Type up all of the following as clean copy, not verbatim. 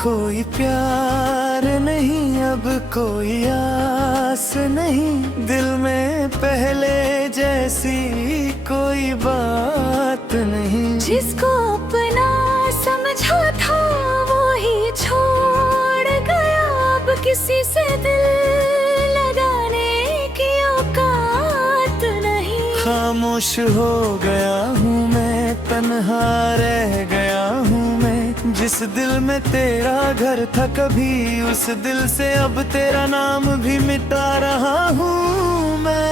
कोई प्यार नहीं, अब कोई आस नहीं, दिल में पहले जैसी कोई बात नहीं। जिसको अपना समझा था वो ही छोड़ गया, अब किसी से दिल लगाने की औकात नहीं। खामोश हो गया हूँ मैं, तन्हा रह गया हूँ मैं, जिस दिल में तेरा घर था कभी, उस दिल से अब तेरा नाम भी मिटा रहा हूँ मैं।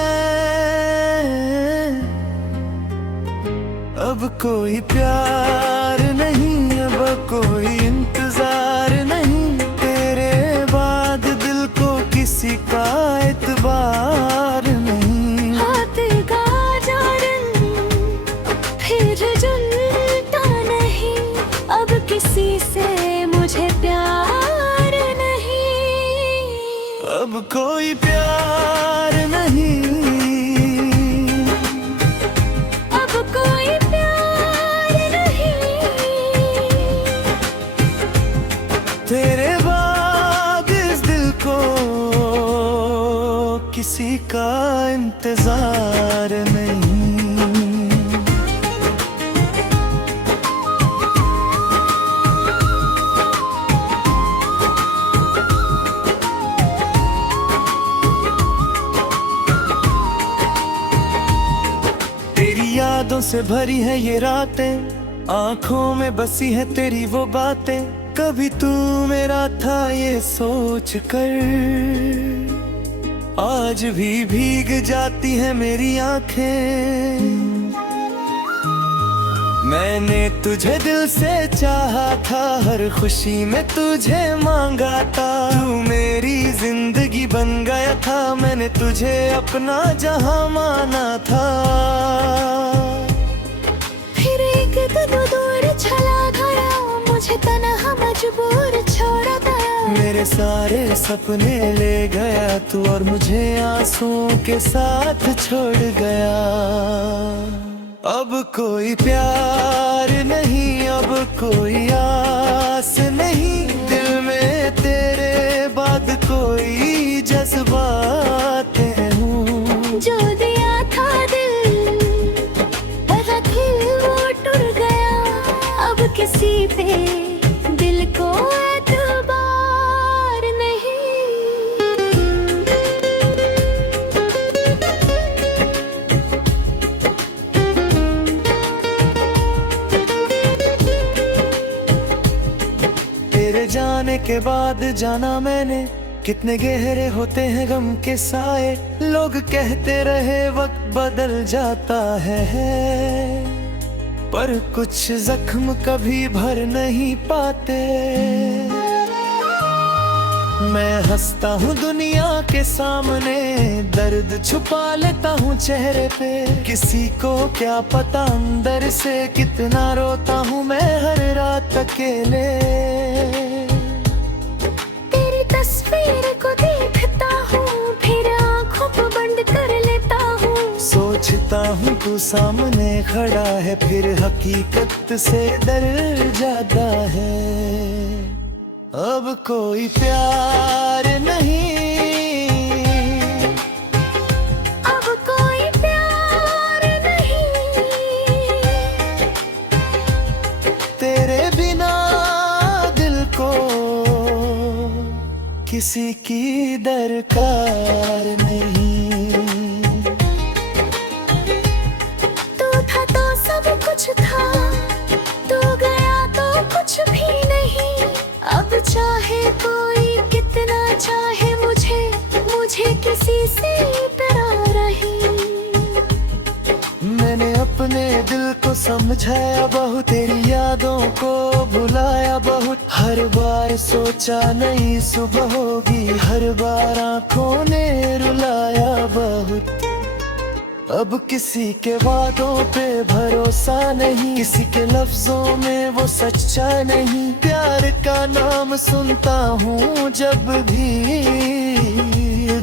अब कोई प्यार नहीं, अब कोई इंतजार नहीं, तेरे बाद दिल को किसी का एतबार नहीं। आतेगा जाड़न फिर जलता नहीं, अब किसी से मुझे प्यार नहीं। अब कोई प्यार नहीं, अब कोई प्यार नहीं, तेरे बाद इस दिल को किसी का इंतजार नहीं। यादों से भरी है ये रातें, आंखों में बसी है तेरी वो बातें, कभी तू मेरा था ये सोच कर, आज भी भीग जाती है मेरी आंखें। मैंने तुझे दिल से चाहा था, हर खुशी में तुझे मांगा था, तू मेरी जिंदगी बन गया था, मैंने तुझे अपना जहां माना था। फिर एक दो दूर चला गया, मुझे तन्हा मजबूर छोड़ गया, मेरे सारे सपने ले गया तू, और मुझे आंसुओं के साथ छोड़ गया। अब कोई प्यार नहीं, अब कोई आस नहीं, दिल में तेरे बाद कोई जज्बातें हूँ। जो दिया था दिल दिल वो टूट गया, अब किसी पे दिल को एतबार नहीं। तेरे जाने के बाद जाना मैंने, कितने गहरे होते हैं गम के साए, लोग कहते रहे वक्त बदल जाता है, पर कुछ जख्म कभी भर नहीं पाते। मैं हंसता हूँ दुनिया के सामने, दर्द छुपा लेता हूँ चेहरे पे, किसी को क्या पता अंदर से कितना रोता हूँ मैं हर रात अकेले। तेरी तस्वीर को देखता हूँ, फिर आँखों को बंद कर लेता हूँ, सोचता हूँ तू सामने खड़ा है, फिर हकीकत से डर जाता है। अब कोई प्यार नहीं, अब कोई प्यार नहीं, तेरे बिना दिल को किसी की दरकार नहीं। तू था तो सब कुछ था, तू गया तो कुछ भी नहीं, अब चाहे कोई कितना चाहे मुझे, मुझे किसी से प्यार नहीं। मैंने अपने दिल को समझाया बहुत, तेरी यादों को भुलाया बहुत, हर बार सोचा नई सुबह होगी, हर बार आंखों ने रुलाया बहुत। अब किसी के वादों पे भरोसा नहीं, किसी के लफ्जों में वो सच्चा नहीं, प्यार का नाम सुनता हूँ जब भी,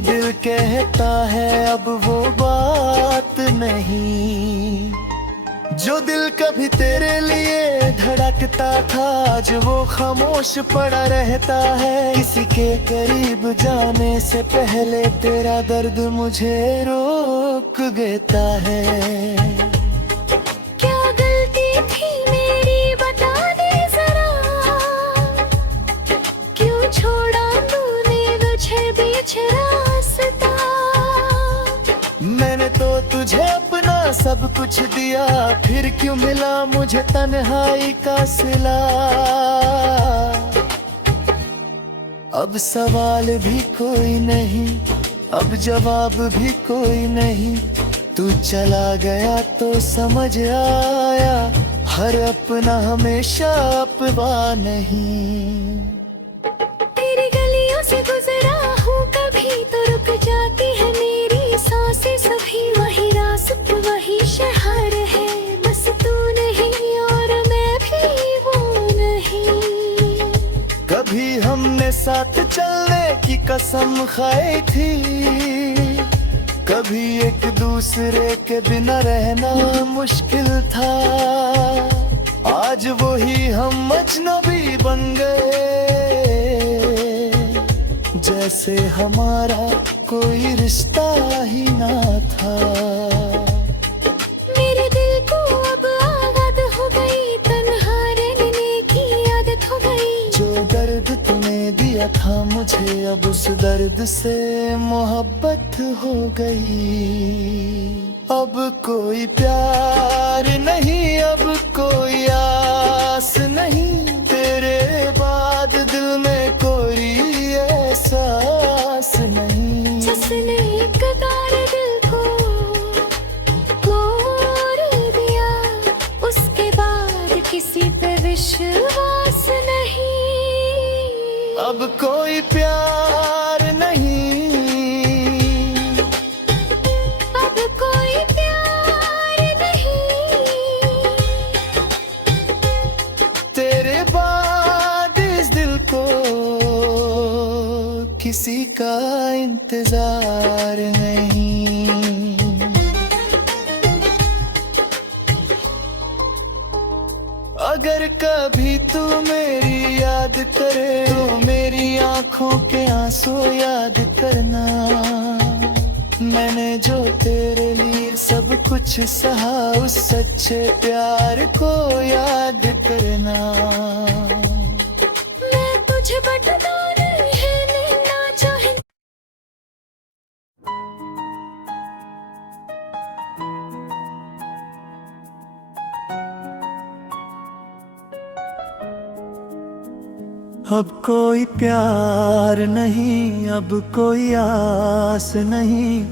दिल कहता है अब वो बात नहीं। जो दिल कभी तेरे लिए धड़कता था, आज वो खामोश पड़ा रहता है। किसी के करीब जाने से पहले तेरा दर्द मुझे रोक देता है। क्या गलती थी मेरी बता दे जरा, क्यों छोड़ा तूने मुझे बीच रास्ता। मैंने तो तुझे अपना सब कुछ दिया, फिर क्यों मिला मुझे तन्हाई का सिला। अब सवाल भी कोई नहीं, अब जवाब भी कोई नहीं। तू चला गया तो समझ आया, हर अपना हमेशा अपना नहीं। तेरी गलियों से गुजरा हूँ कभी तो रुक जाती है मेरी सांसें सभी। वही रास्ता वही शहर है, बस तू नहीं और मैं भी वो नहीं। कभी हमने साथ चलने की कसम खाई थी, कभी एक दूसरे के बिना रहना मुश्किल था। आज वही हम अजनबी बन गए, जैसे हमारा कोई रिश्ता ही ना था। मेरे दिल को अब आदत हो गई, तन्हा रहने की आदत हो गई। जो दर्द तूने दिया था मुझे, अब उस दर्द से मोहब्बत हो गई। अब कोई प्यार नहीं, अब कोई आस नहीं, तेरे बाद दिल में कोई एहसास नहीं। जिसने एक तार दिल को तोड़ दिया, उसके बाद किसी पे विश्वास नहीं। अब कोई प्यार नहीं, अब कोई प्यार नहीं, तेरे बाद इस दिल को किसी का इंतजार नहीं। अगर कभी तू मेरी याद करे तो मेरी आंखों के आंसू याद करना। मैंने जो तेरे लिए सब कुछ सहा, उस सच्चे प्यार को याद करना। मैं तुझे बटता नहीं है लेना चाहे। अब कोई प्यार नहीं, अब कोई आस नहीं,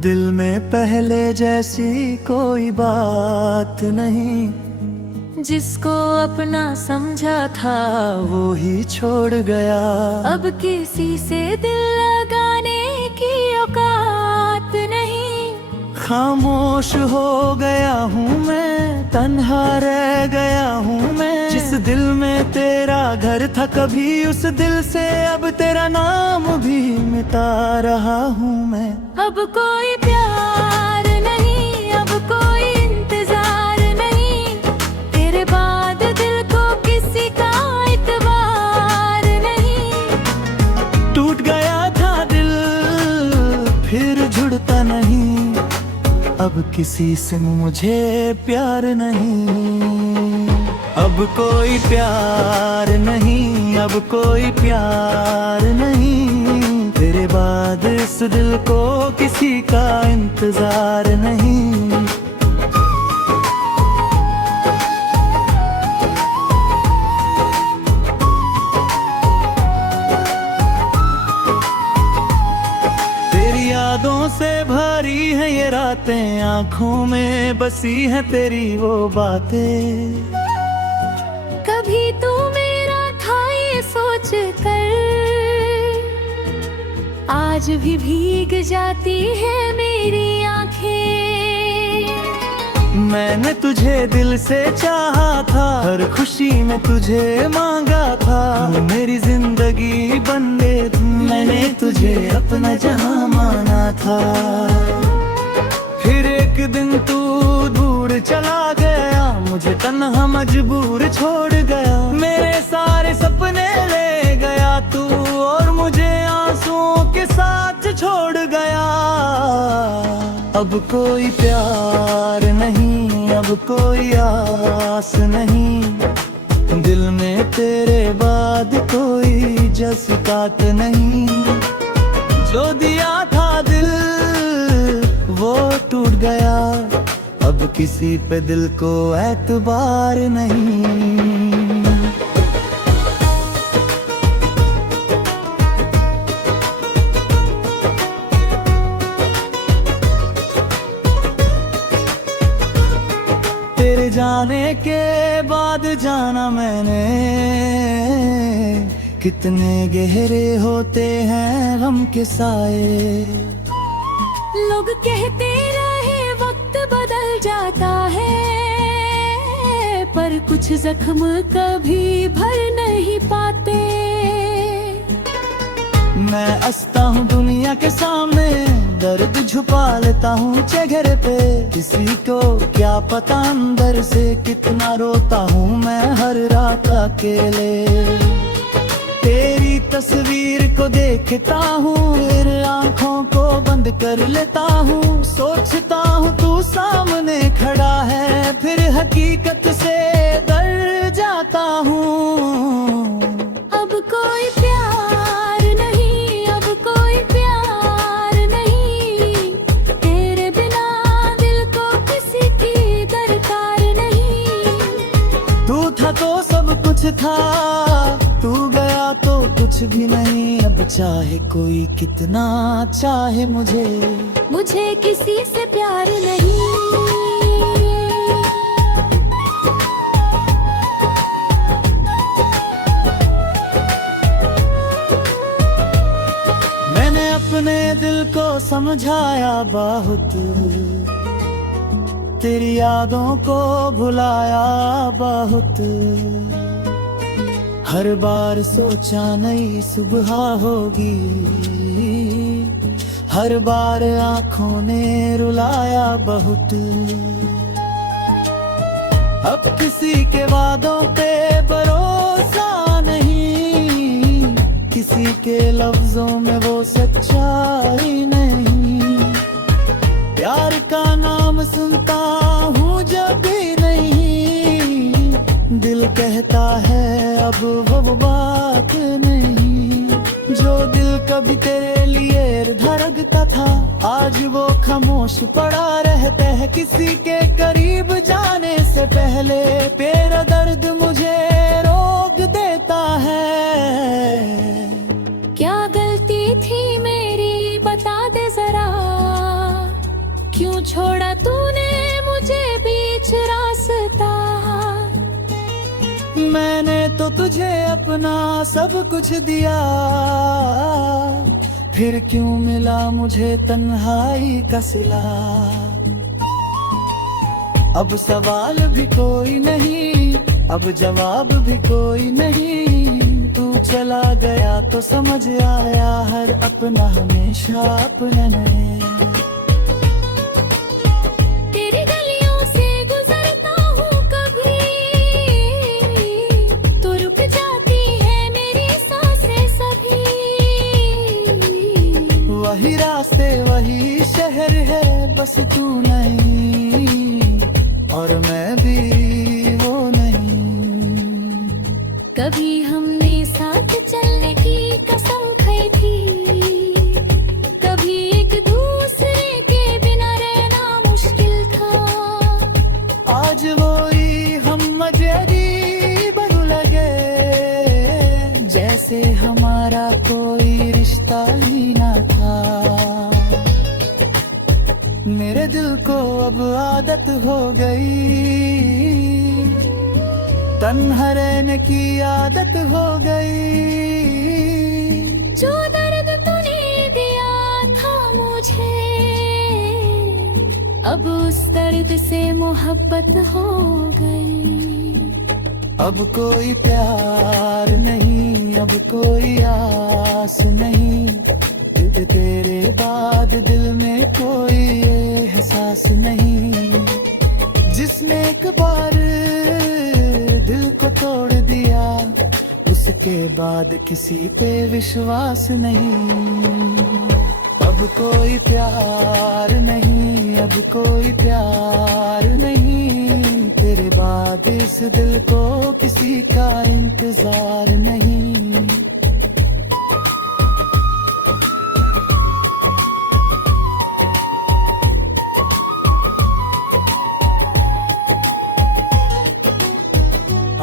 दिल में पहले जैसी कोई बात नहीं। जिसको अपना समझा था वो ही छोड़ गया, अब किसी से दिल लगाने की औकात नहीं। खामोश हो गया हूँ मैं, तन्हा रह गया हूँ मैं। जिस दिल में तेरा घर था कभी, उस दिल से अब तेरा नाम भी मिटा रहा हूँ मैं। अब कोई प्यार नहीं, अब कोई इंतजार नहीं, तेरे बाद दिल को किसी का इतबार नहीं। टूट गया था दिल फिर जुड़ता नहीं, अब किसी से मुझे प्यार नहीं। अब कोई प्यार नहीं, अब कोई प्यार नहीं, तेरे बाद इस दिल को किसी का इंतजार नहीं। तेरी यादों से भरी है ये रातें, आंखों में बसी है तेरी वो बातें। कभी तू मेरा था ये सोच कर, आज भी भीग जाती है मेरी आंखें। मैंने तुझे दिल से चाहा था, हर खुशी में तुझे मांगा था। तू मेरी जिंदगी बन गई, मैंने तुझे अपना जहां माना था। फिर एक दिन तू दूर चला गया, मुझे तन्हा मजबूर छोड़ गया। मेरे सारे सपने ले गया तू, और मुझे आंसुओं के साथ छोड़ गया। अब कोई प्यार नहीं, अब कोई आस नहीं, दिल में तेरे बाद कोई जज्बात नहीं। जो दिया था दिल वो टूट गया, अब किसी पे दिल को एतबार नहीं। तेरे जाने के बाद जाना मैंने, कितने गहरे होते हैं गम के साए। लोग कहते रहे वक्त बदल जाता है, पर कुछ जख्म कभी भर नहीं पाते। मैं हंसता हूँ दुनिया के सामने, दर्द छुपा लेता हूँ चेहरे पे। किसी को क्या पता अंदर से कितना रोता हूँ मैं हर रात अकेले। तेरी तस्वीर को देखता हूँ, फिर आँखों को बंद कर लेता हूँ। सोचता हूँ तू सामने खड़ा है, फिर हकीकत से डर जाता हूँ। अब कोई प्यार नहीं, अब कोई प्यार नहीं, तेरे बिना दिल को किसी की दरकार नहीं। तू था तो सब कुछ था, तू गया तो कुछ भी नहीं। अब चाहे कोई कितना चाहे मुझे किसी से प्यार नहीं। मैंने अपने दिल को समझाया बहुत, तेरी यादों को भुलाया बहुत। हर बार सोचा नई सुबह होगी, हर बार आँखों ने रुलाया बहुत। अब किसी के वादों पे भरोसा नहीं, किसी के लफ्जों में वो सच्चाई नहीं। प्यार का नाम सुनता हूँ जब भी नहीं, दिल कहता है अब वो बात नहीं। जो दिल कभी तेरे लिए धड़कता था, आज वो खामोश पड़ा रहता है। किसी के करीब जाने से पहले तेरा दर्द मुझे रोक देता है। क्या गलती थी मेरी बता दे जरा, क्यों छोड़ा तूने मुझे बीच रास्ता। मैंने तो तुझे अपना सब कुछ दिया, फिर क्यों मिला मुझे तन्हाई का सिला। अब सवाल भी कोई नहीं, अब जवाब भी कोई नहीं। तू चला गया तो समझ आया हर अपना हमेशा अपना नहीं। वही रास्ते वही शहर है, बस तू नहीं और मैं भी वो नहीं। कभी हमने साथ चलने की कसम खाई थी, कभी एक दूसरे के बिना रहना मुश्किल था। आज वही हम अजनबी लगे, जैसे हमारा कोई रिश्ता ही ना था। मेरे दिल को अब आदत हो गई, तन्हा रहने की आदत हो गई। जो दर्द तूने दिया था मुझे, अब उस दर्द से मोहब्बत हो गई। अब कोई प्यार नहीं, अब कोई आस नहीं, तेरे बाद दिल में कोई एहसास नहीं। जिसने एक बार के बाद किसी पे विश्वास नहीं। अब कोई प्यार नहीं, अब कोई प्यार नहीं, तेरे बाद इस दिल को किसी का इंतजार नहीं।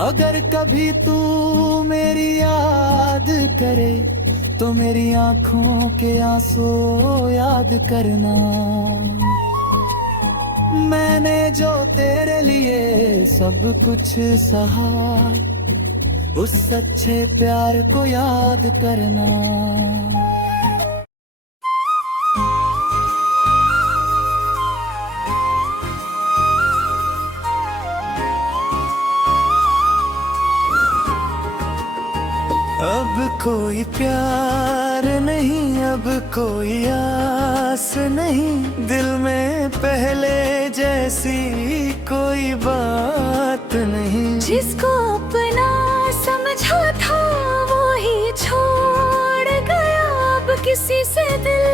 अगर कभी तू मेरी याद करे तो मेरी आंखों के आंसू याद करना। मैंने जो तेरे लिए सब कुछ सहा, उस सच्चे प्यार को याद करना। अब कोई प्यार नहीं, अब कोई आस नहीं, दिल में पहले जैसी कोई बात नहीं। जिसको अपना समझा था वो ही छोड़ गया, अब किसी से दिल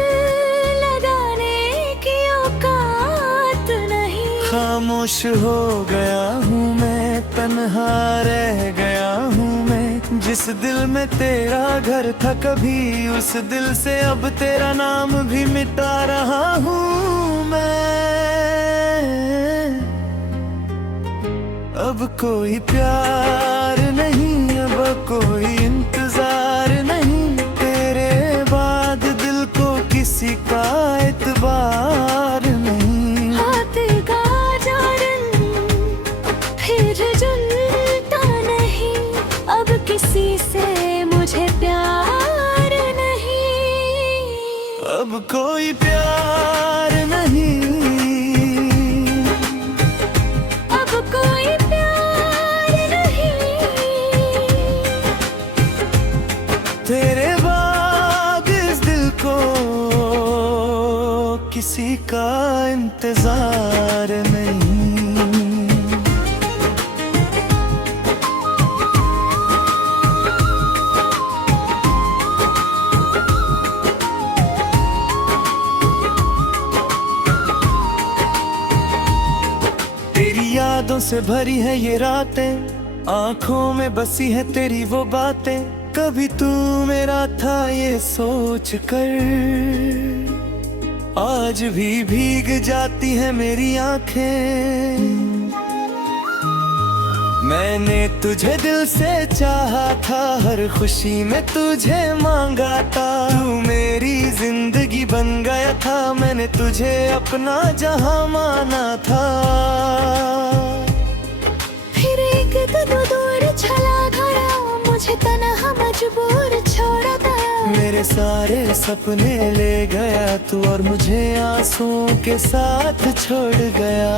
लगाने की औकात नहीं। खामोश हो गया हूँ मैं, तन्हा रह गया हूँ मैं, जिस दिल में तेरा घर था कभी, उस दिल से अब तेरा नाम भी मिटा रहा हूँ मैं। अब कोई प्यार नहीं, अब कोई इंतजार नहीं, तेरे बाद दिल को किसी का एतबार नहीं। हाथ का जाड़न फिर जुलता नहीं, अब किसी से मुझे प्यार नहीं। अब कोई प्यार नहीं, अब कोई प्यार नहीं, तेरे बाद इस दिल को किसी का इंतजार नहीं। यादों से भरी है ये रातें, आंखों में बसी है तेरी वो बातें, कभी तू मेरा था ये सोच कर, आज भी भीग जाती है मेरी आंखें। मैंने तुझे दिल से चाहा था, हर खुशी में तुझे मांगा था, तू मेरी जिंदगी बन गया था, मैंने तुझे अपना जहां माना था। फिर एक दिन दूर चला गया, मुझे तन्हा मजबूर छोड़ा गया। मेरे सारे सपने ले गया तू, और मुझे आंसुओं के साथ छोड़ गया।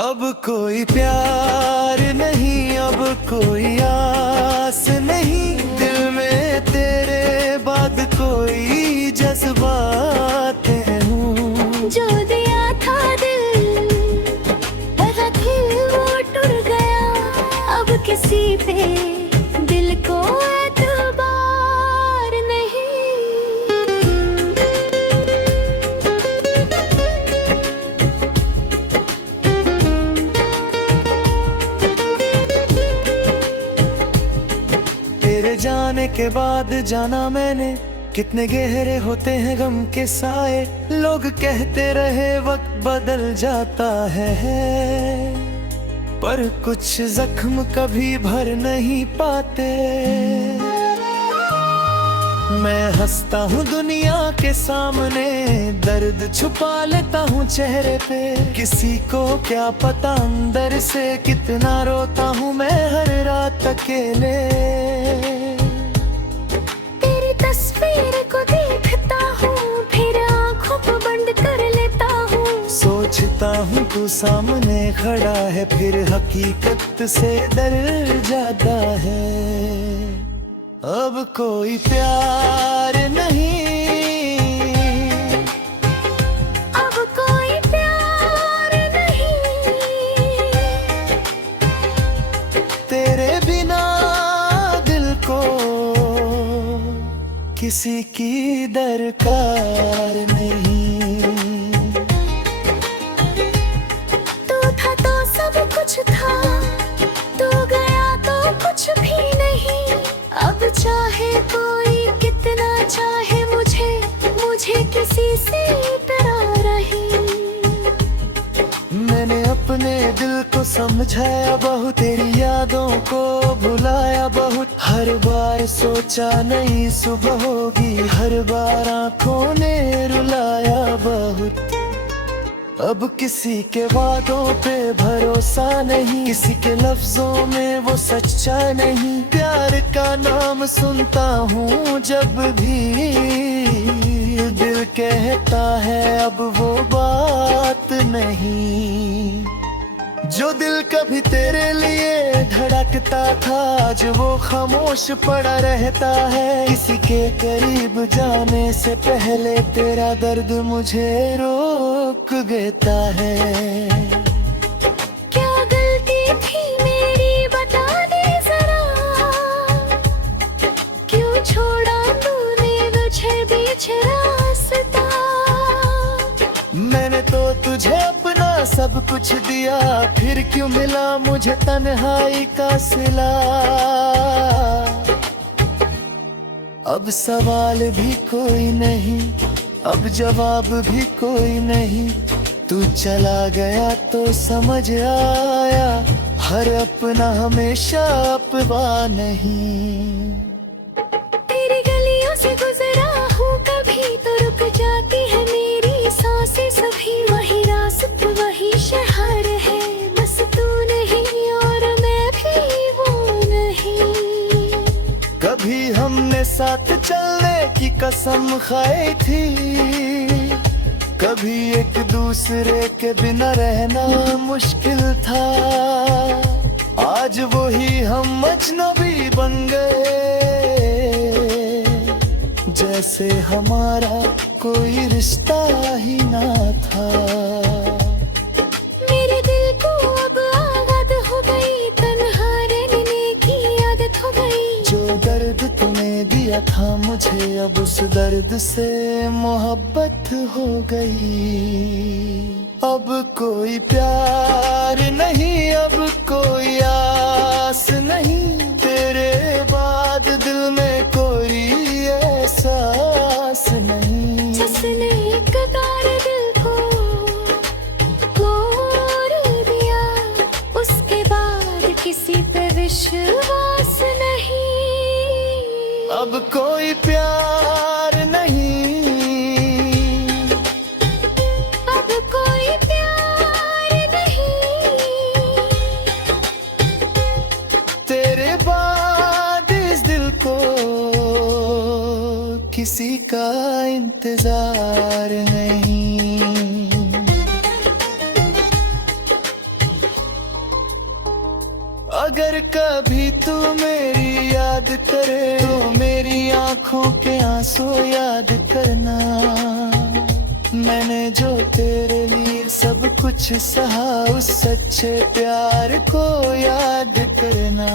अब कोई प्यार नहीं, अब कोई आस नहीं, दिल में तेरे बाद कोई जज्बातें हूँ। जो दिया था दिल वह दिल वो टूट गया, अब किसी पे दिल को एतबार नहीं। जाने के बाद जाना मैंने, कितने गहरे होते हैं गम के साए, लोग कहते रहे वक्त बदल जाता है, पर कुछ जख्म कभी भर नहीं पाते। मैं हंसता हूँ दुनिया के सामने, दर्द छुपा लेता हूँ चेहरे पे, किसी को क्या पता अंदर से कितना रोता हूँ मैं हर रात अकेले। तेरी तस्वीर को देखता हूँ, फिर आँखों को बंद कर लेता हूँ, सोचता हूँ तू सामने खड़ा है, फिर हकीकत से डर जाता है। अब कोई प्यार नहीं, अब कोई प्यार नहीं, तेरे बिना किसी की दरकार नहीं। तू था तो सब कुछ था, तू गया तो कुछ भी नहीं। अब चाहे कोई कितना चाहे मुझे, मुझे किसी से प्यार नहीं। मैंने अपने दिल को समझाया बहुत, तेरी यादों को भुलाया बहुत। हर बार सोचा नई सुबह होगी, हर बार आंखों ने रुलाया बहुत। अब किसी के वादों पे भरोसा नहीं, किसी के लफ्जों में वो सच्चा नहीं। प्यार का नाम सुनता हूँ जब भी, दिल कहता है अब वो बात नहीं। जो दिल कभी तेरे लिए धड़कता था, आज वो खामोश पड़ा रहता है। किसी के करीब जाने से पहले तेरा दर्द मुझे रोक देता है। क्या गलती थी मेरी बता दे जरा, क्यों छोड़ा तूने मुझे बीच रास्ता। मैंने तो तुझे अपना सब कुछ दिया, फिर क्यों मिला मुझे तन्हाई का सिला। अब सवाल भी कोई नहीं, अब जवाब भी कोई नहीं। तू चला गया तो समझ आया, हर अपना हमेशा अपवा नहीं। तेरी गलियों से गुजरा हूँ कभी तो रुक जाती है मेरी सांसें सभी। वही रास्ता वही शहर है, बस तू नहीं और मैं भी वो नहीं। कभी हमने साथ चलने की कसम खाई थी, कभी एक दूसरे के बिना रहना मुश्किल था। आज वही हम अजनबी बन गए, जैसे हमारा कोई रिश्ता ही ना था। मेरे दिल को अब आदत हो गई, तन्हा रहने की आदत हो गई। जो दर्द तूने दिया था मुझे, अब उस दर्द से मोहब्बत हो गई। अब कोई प्यार नहीं, अब कोई आस नहीं। तेरे बाद दिल में कोई एहसास नहीं। जिसने एक बार दिल को तोड़ दिया, उसके बाद किसी पे विश्वास नहीं। अब कोई प्यार नहीं, अब कोई प्यार नहीं। तेरे बाद इस दिल को किसी का इंतजार नहीं। अगर कभी तू मेरी याद करे, तो मेरी आंखों के आंसू याद करना। मैंने जो तेरे लिए सब कुछ सहा, उस सच्चे प्यार को याद करना।